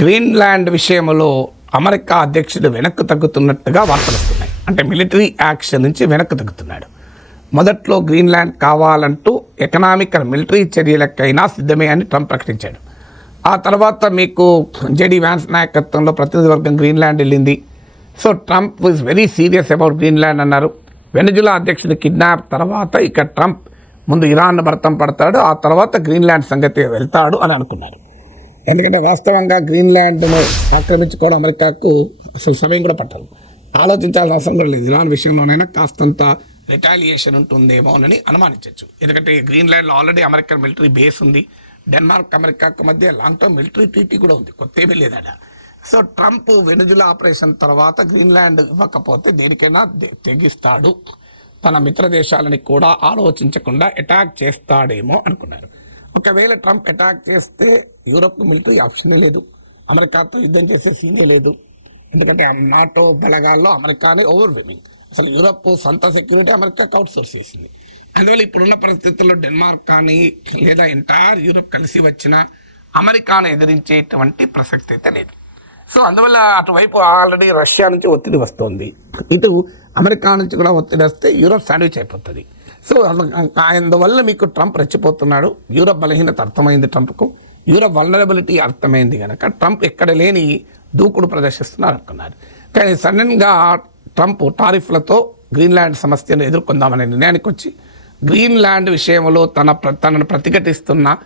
Greenland విషయంలో America అధ్యక్షుడు వెనక్కు తగ్గుతున్నట్టుగా వార్తలు వస్తున్నాయి. అంటే మిలిటరీ యాక్షన్ నుంచి వెనక్కు తగ్గుతున్నాడు. మొదట్లో గ్రీన్లాండ్ కావాలంటూ ఎకనామిక్ అండ్ మిలిటరీ చర్యలకైనా సిద్ధమే అని ట్రంప్ ప్రకటించాడు. ఆ తర్వాత మీకు జేడీ వ్యాన్స్ నాయకత్వంలో ప్రతినిధి వర్గం గ్రీన్లాండ్ వెళ్ళింది. So Trump is very serious about Greenland అన్నారు. వెనజులా అధ్యక్షుడు కిడ్నాప్ తర్వాత ఇక ట్రంప్ ముందు ఇరాన్ భర్తం పడతాడు, ఆ తర్వాత గ్రీన్లాండ్ సంగతి వెళ్తాడు అని అనుకున్నారు. ఎందుకంటే వాస్తవంగా గ్రీన్లాండ్ను ఆక్రమించుకోవడం అమెరికాకు అసలు సమయం కూడా పట్టదు, ఆలోచించాల్సిన అవసరం కూడా లేదు. ఇరాన్ విషయంలోనైనా కాస్తంత రిటాలియేషన్ ఉంటుందేమో అని అనుమానించవచ్చు. ఎందుకంటే గ్రీన్లాండ్లో ఆల్రెడీ అమెరికన్ మిలిటరీ బేస్ ఉంది. డెన్మార్క్ అమెరికాకు మధ్య లాంగ్ టర్మ్ మిలిటరీ ట్రీటీ కూడా ఉంది, కొత్త ఏమీ లేదట. సో ట్రంప్ వెనజులా ఆపరేషన్ తర్వాత గ్రీన్లాండ్ ఇవ్వకపోతే దేనికైనా తెగిస్తాడు, తన మిత్ర దేశాలని కూడా ఆలోచించకుండా అటాక్ చేస్తాడేమో అనుకున్నారు. ఒకవేళ ట్రంప్ అటాక్ చేస్తే యూరప్ మిలిటరీ ఆప్షనే లేదు, అమెరికాతో యుద్ధం చేసే సీనే లేదు. ఎందుకంటే నాటో బలగాల్లో అమెరికాని ఓవర్వెల్మింగ్, అసలు యూరప్ సొంత సెక్యూరిటీ అమెరికాకి అవుట్ సోర్స్ చేసింది. అందువల్ల ఇప్పుడున్న పరిస్థితుల్లో డెన్మార్క్ కానీ లేదా ఎంటైర్ యూరప్ కలిసి వచ్చిన అమెరికాను ఎదిరించేటువంటి ప్రసక్తి అయితే లేదు. సో అందువల్ల అటువైపు ఆల్రెడీ రష్యా నుంచి ఒత్తిడి వస్తుంది, ఇటు అమెరికా నుంచి కూడా ఒత్తిడి వస్తే యూరప్ శాండ్విచ్ అయిపోతుంది. సో అందువల్ల మీకు ట్రంప్ రెచ్చిపోతున్నాడు. యూరప్ బలహీనత అర్థమైంది ట్రంప్కు, యూరప్ వల్నరబిలిటీ అర్థమైంది కనుక ట్రంప్ ఎక్కడ లేని దూకుడు ప్రదర్శిస్తున్నారు అనుకున్నారు. కానీ సడన్గా ట్రంప్ టారిఫ్లతో గ్రీన్లాండ్ సమస్యను ఎదుర్కొందామనే నిర్ణయానికి వచ్చి గ్రీన్లాండ్ విషయంలో తనను ప్రతిఘటిస్తున్న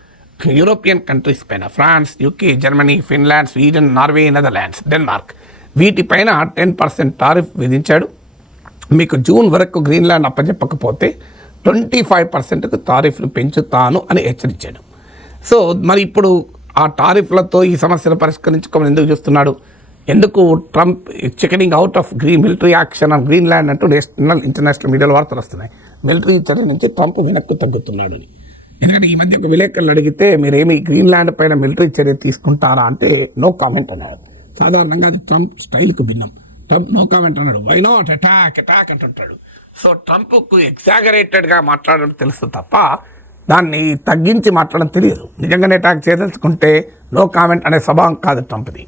యూరోపియన్ కంట్రీస్ పైన France, UK, Germany, Finland, Sweden, Norway, Netherlands, Denmark వీటిపైన 10% టారిఫ్ విధించాడు. మీకు జూన్ వరకు గ్రీన్లాండ్ అప్పచెప్పకపోతే 25%కు టారిఫ్లు పెంచుతాను అని హెచ్చరించాడు. సో మరి ఇప్పుడు ఆ టారిఫ్లతో ఈ సమస్యను పరిష్కరించుకోమని ఎందుకు చూస్తున్నాడు? ఎందుకు Trump checking out of military action on Greenland అంటూ ఇంటర్నేషనల్ మీడియాలో వార్తలు వస్తున్నాయి. మిలిటరీ చర్య నుంచి ట్రంప్ వెనక్కు తగ్గుతున్నాడు అని. ఎందుకంటే ఈ మధ్య ఒక విలేకరులు అడిగితే మీరేమి గ్రీన్లాండ్ పైన మిలిటరీ చర్య తీసుకుంటారా అంటే నో కామెంట్ అన్నాడు. సాధారణంగా అది ట్రంప్ స్టైల్కు భిన్నం. ట్రంప్ నో కామెంట్ అన్నాడు, వై నాట్ అటాక్ అంటుంటాడు. సో ట్రంప్కు ఎగ్జాగరేటెడ్గా మాట్లాడడం తెలుసు తప్ప దాన్ని తగ్గించి మాట్లాడడం తెలియదు. నిజంగానే అటాక్ చేయదలుచుకుంటే నో కామెంట్ అనే స్వభావం కాదు ట్రంప్ది.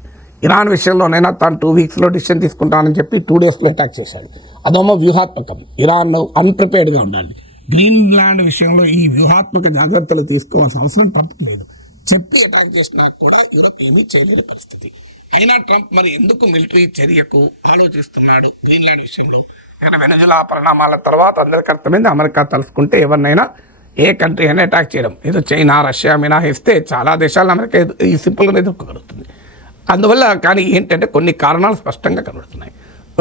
ఇరాన్ విషయంలోనైనా తాను 2 వీక్స్లో డిసిషన్ తీసుకుంటానని చెప్పి 2 డేస్లో అటాక్ చేశాడు. అదేమో వ్యూహాత్మకం, ఇరాన్ అన్ప్రిపేర్డ్గా ఉండాలి. గ్రీన్లాండ్ విషయంలో ఈ వ్యూహాత్మక జాగ్రత్తలు తీసుకోవాల్సిన అవసరం ట్రంప్ లేదు. చెప్పి అటాక్ చేసినా కూడా యూరప్ ఏమీ చేయలేని పరిస్థితి. అయినా ట్రంప్ మరి ఎందుకు మిలిటరీ చర్యకు ఆలోచిస్తున్నాడు గ్రీన్లాండ్ విషయంలో? వెనజులా పరిణామాల తర్వాత అందరికీ అర్థమైంది, అమెరికా తలుసుకుంటే ఎవరినైనా ఏ కంట్రీ అయినా అటాక్ చేయడం, ఏదో చైనా, రష్యా మినహాయిస్తే చాలా దేశాలను అమెరికా ఈ సింపుల్గా ఎదుర్కోగలుగుతుంది. అందువల్ల కానీ ఏంటంటే కొన్ని కారణాలు స్పష్టంగా కనబడుతున్నాయి.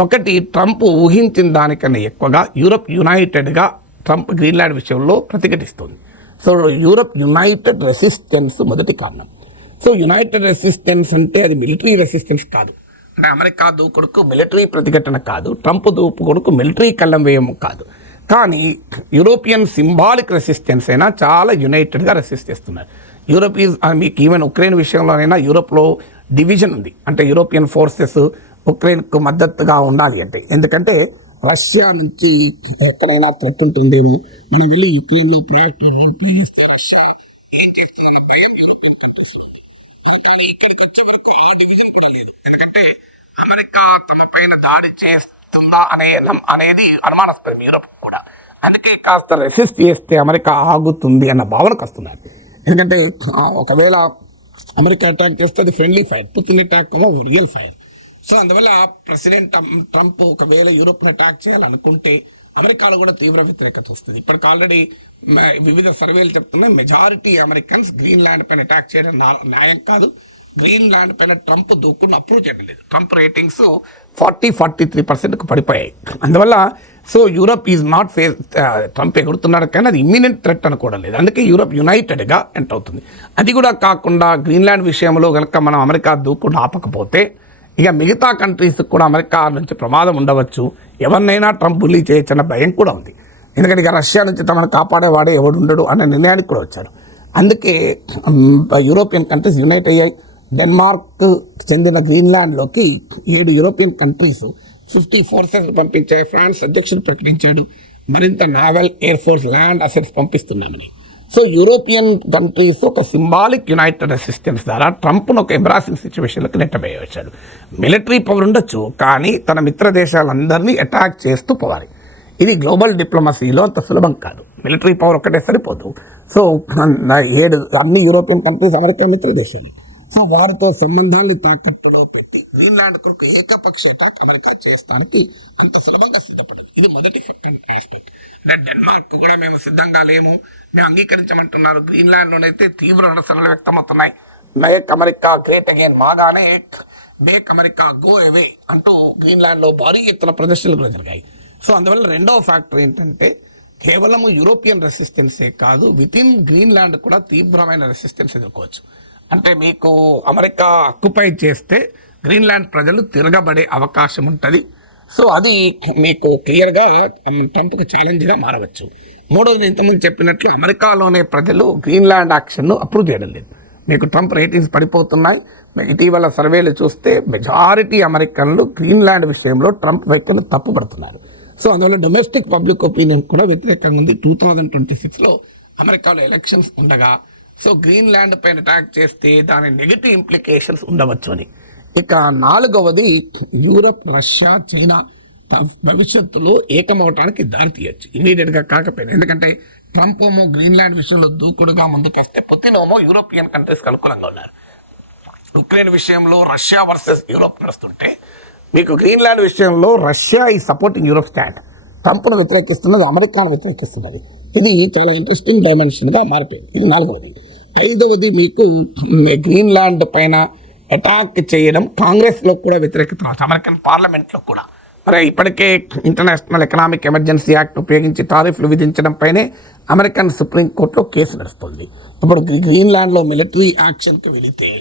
ఒకటి, ట్రంప్ ఊహించిన దానికన్నా ఎక్కువగా యూరప్ యునైటెడ్గా ట్రంప్ గ్రీన్లాండ్ విషయంలో ప్రతిఘటిస్తుంది. సో యూరప్ యునైటెడ్ రెసిస్టెన్స్ మొదటి కారణం. సో యునైటెడ్ రెసిస్టెన్స్ అంటే అది మిలిటరీ రెసిస్టెన్స్ కాదు, అంటే అమెరికా దూకుడుకు మిలిటరీ ప్రతిఘటన కాదు, ట్రంప్ దూకుడుకు మిలిటరీ కళ్ళం వేయము కాదు. కానీ యూరోపియన్ సింబాలిక్ రెసిస్టెన్స్ అయినా చాలా యునైటెడ్గా రెసిస్ట్ చేస్తున్నారు. యూరోప్ ఈజ్ మీకు ఈవెన్ ఉక్రెయిన్ విషయంలోనైనా యూరోప్లో డివిజన్ ఉంది. అంటే యూరోపియన్ ఫోర్సెస్ ఉక్రెయిన్కు మద్దతుగా ఉండాలి అంటే, ఎందుకంటే రష్యా నుంచి ఎక్కడైనా థ్రెట్ ఉంటుందేమో, మనం వెళ్ళి యుక్రెయిన్లో రష్యా ఏం చేస్తుందన్న భయం యూరోపియన్ కంట్రీస్. కానీ ఇక్కడికి వచ్చే వరకు ఆ డివిజన్ కూడా లేదు. ఎందుకంటే అమెరికా తమ పైన దాడి చేస్తుందా అనేది అనుమానాస్పదం యూరోప్ కూడా. అందుకే కాస్త రెసిస్ట్ చేస్తే అమెరికా ఆగుతుంది అన్న భావనకు వస్తున్నారు. ఎందుకంటే ఒకవేళ అమెరికా అటాక్ చేస్తే అది friendly fire, Putin attack real fire. So అందువల్ల ప్రెసిడెంట్ ట్రంప్ ఒకవేళ యూరోప్ అటాక్ చేయాలనుకుంటే అమెరికాలో కూడా తీవ్ర వ్యతిరేకత వస్తుంది. ఇప్పటికి ఆల్రెడీ వివిధ సర్వేలు చెప్తున్నాయి, మెజారిటీ అమెరికన్స్ గ్రీన్లాండ్ పైన అటాక్ చేయడం న్యాయం కాదు, గ్రీన్లాండ్ పైన ట్రంప్ దూకుని అప్రూవ్ చేయడం లేదు. ట్రంప్ రేటింగ్స్ 43%కు పడిపోయాయి. అందువల్ల so Europe is not Trump ఎగురుతున్నాడు కానీ అది ఇమ్మినెంట్ థ్రెట్ అనుకోవడం లేదు. అందుకే యూరప్ యునైటెడ్గా ఎంటర్ అవుతుంది. అది కూడా కాకుండా గ్రీన్లాండ్ విషయంలో కనుక మనం అమెరికా దూకుని ఆపకపోతే ఇక మిగతా కంట్రీస్ కూడా అమెరికా నుంచి ప్రమాదం ఉండవచ్చు, ఎవరినైనా ట్రంప్ బుల్లీ చేయొచ్చన్న భయం కూడా ఉంది. ఎందుకంటే ఇక రష్యా నుంచి తమను కాపాడేవాడే ఎవడు ఉండడు అనే నిర్ణయానికి కూడా వచ్చారు. అందుకే యూరోపియన్ కంట్రీస్ యునైట్ అయ్యాయి. డెన్మార్క్ చెందిన గ్రీన్లాండ్లోకి 7 యూరోపియన్ కంట్రీస్ 50 ఫోర్సెస్ పంపించాయి. ఫ్రాన్స్ అధ్యక్షుడు ప్రకటించాడు మరింత naval, air force, land assets పంపిస్తున్నామని. సో యూరోపియన్ కంట్రీస్ ఒక సింబాలిక్ యునైటెడ్ అసిస్టెన్స్ ద్వారా ట్రంప్ను ఒక ఎంబ్రాసింగ్ సిచ్యువేషన్లకు నెట్టబోయేశాడు. మిలిటరీ పవర్ ఉండొచ్చు, కానీ తన మిత్ర దేశాలందరినీ అటాక్ చేస్తూ పోవాలి. ఇది గ్లోబల్ డిప్లొమసీలో అంత సులభం కాదు. మిలిటరీ పవర్ ఒక్కటే సరిపోదు. సో అన్ని యూరోపియన్ కంట్రీస్ అమెరికా మిత్ర దేశాలు. సో వారితో సంబంధాన్ని తాకట్టులో పెట్టి గ్రీన్లాండ్ కొరకు ఏకపక్ష అటాక్ అమెరికా చేస్తానికి అంత సులభంగా సిద్ధపడదు. ఇది మొదటి సెకండ్ ఆస్పెక్ట్. అంటే డెన్మార్క్ కూడా మేము సిద్ధంగా లేము, మేము అంగీకరించమంటున్నారు. గ్రీన్లాండ్లోనైతే తీవ్ర నిరసనలు వ్యక్తమవుతున్నాయి. మేక్ అమెరికా గ్రేట్ అగైన్ మాగానే మేక్ అమెరికా గో అవే అంటూ గ్రీన్లాండ్లో భారీ ఎత్తున ప్రదర్శనలు కూడా జరిగాయి. సో అందువల్ల రెండవ ఫ్యాక్టర్ ఏంటంటే కేవలం యూరోపియన్ రెసిస్టెన్సే కాదు, విత్ ఇన్ గ్రీన్లాండ్ కూడా తీవ్రమైన రెసిస్టెన్స్ ఎదుర్కోవచ్చు. అంటే మీకు అమెరికా ఆక్యుపై చేస్తే గ్రీన్లాండ్ ప్రజలు తిరగబడే అవకాశం ఉంటుంది. సో అది మీకు క్లియర్గా ట్రంప్కి ఛాలెంజ్గా మారవచ్చు. మూడవది, ఇంతకుముందు చెప్పినట్లు అమెరికాలోనే ప్రజలు గ్రీన్లాండ్ యాక్షన్ను అప్రూవ్ చేయడం లేదు. మీకు ట్రంప్ రేటింగ్స్ పడిపోతున్నాయి. ఇటీవల సర్వేలు చూస్తే మెజారిటీ అమెరికన్లు గ్రీన్లాండ్ విషయంలో ట్రంప్ వ్యాఖ్యలు తప్పుపడుతున్నారు. సో అందువల్ల డొమెస్టిక్ పబ్లిక్ ఒపీనియన్ కూడా వ్యతిరేకంగా ఉంది. 2026లో అమెరికాలో ఎలక్షన్స్ ఉండగా సో గ్రీన్లాండ్ పైన అటాక్ చేస్తే దాని నెగిటివ్ ఇంప్లికేషన్స్ ఉండవచ్చు అని. ఇక నాలుగవది, యూరప్, రష్యా, చైనా భవిష్యత్తులో ఏకమవటానికి దారి తీయచ్చు, ఇమీడియట్గా కాకపోయినా. ఎందుకంటే ట్రంప్ ఏమో గ్రీన్లాండ్ విషయంలో దూకుడుగా ముందుకొస్తే పుతిన్ ఏమో యూరోపియన్ కంట్రీస్కి అనుకూలంగా ఉన్నారు. ఉక్రెయిన్ విషయంలో రష్యా వర్సెస్ యూరోప్ నడుస్తుంటే మీకు గ్రీన్లాండ్ విషయంలో రష్యా ఈ సపోర్టింగ్ యూరోప్ స్టాండ్, ట్రంప్ను వ్యతిరేకిస్తున్నది, అమెరికాను వ్యతిరేకిస్తున్నది. ఇది చాలా ఇంట్రెస్టింగ్ డైమెన్షన్గా మారిపోయింది. ఇది నాలుగవది. ఐదవది, మీకు గ్రీన్లాండ్ పైన అటాక్ చేయడం కాంగ్రెస్లో కూడా వ్యతిరేకత, అమెరికన్ పార్లమెంట్లో కూడా. మరి ఇప్పటికే ఇంటర్నేషనల్ ఎకనామిక్ ఎమర్జెన్సీ యాక్ట్ ఉపయోగించి టారిఫ్లు విధించడం పైనే అమెరికన్ సుప్రీంకోర్టులో కేసు నడుస్తుంది. ఇప్పుడు గ్రీన్లాండ్లో మిలిటరీ యాక్షన్కి వెళితే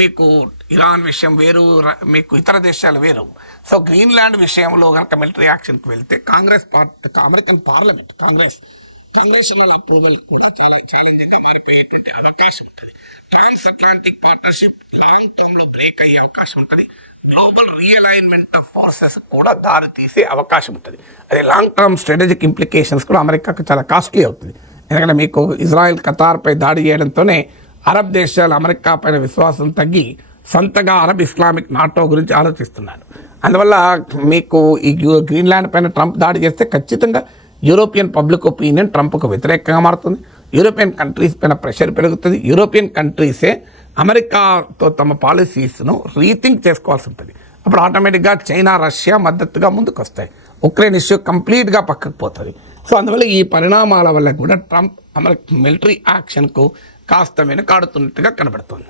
మీకు ఇరాన్ విషయం వేరు, మీకు ఇతర దేశాలు వేరు. సో గ్రీన్లాండ్ విషయంలో కనుక మిలిటరీ యాక్షన్కి వెళ్తే అమెరికన్ పార్లమెంట్ కాంగ్రెషనల్ అప్రూవల్ చాలా ఛాలెంజ్గా మారిపోయేటువంటి అవకాశం ఉంటుంది. ట్రాన్స్ అట్లాంటిక్ పార్ట్నర్షిప్ లాంగ్ టర్మ్లో బ్రేక్ అయ్యే అవకాశం ఉంటుంది. గ్లోబల్ రీఅలైన్మెంట్ ఆఫ్ ఫోర్సెస్ కూడా దారి తీసే అవకాశం ఉంటుంది. అది లాంగ్ టర్మ్ స్ట్రాటజిక్ ఇంప్లికేషన్స్ కూడా అమెరికాకు చాలా కాస్ట్లీ అవుతుంది. ఎందుకంటే మీకు ఇజ్రాయెల్, ఖతార్పై దాడి చేయడంతోనే అరబ్ దేశాలు అమెరికా పైన విశ్వాసం తగ్గి సొంతగా అరబ్ ఇస్లామిక్ నాటో గురించి ఆలోచిస్తున్నారు. అందువల్ల మీకు ఈ గ్రీన్లాండ్ పైన ట్రంప్ దాడి చేస్తే ఖచ్చితంగా యూరోపియన్ పబ్లిక్ ఒపీనియన్ ట్రంప్కు వ్యతిరేకంగా మారుతుంది. యూరోపియన్ కంట్రీస్ పైన ప్రెషర్ పెరుగుతుంది. యూరోపియన్ కంట్రీసే అమెరికాతో తమ పాలసీస్ను రీథింక్ చేసుకోవాల్సి ఉంటుంది. అప్పుడు ఆటోమేటిక్గా చైనా, రష్యా మద్దతుగా ముందుకు వస్తాయి. ఉక్రెయిన్ ఇష్యూ కంప్లీట్గా పక్కకు పోతుంది. సో అందువల్ల ఈ పరిణామాల వల్ల కూడా ట్రంప్ అమెరికా మిలిటరీ యాక్షన్కు కాస్త వెనుకాడుతున్నట్టుగా కనబడుతుంది.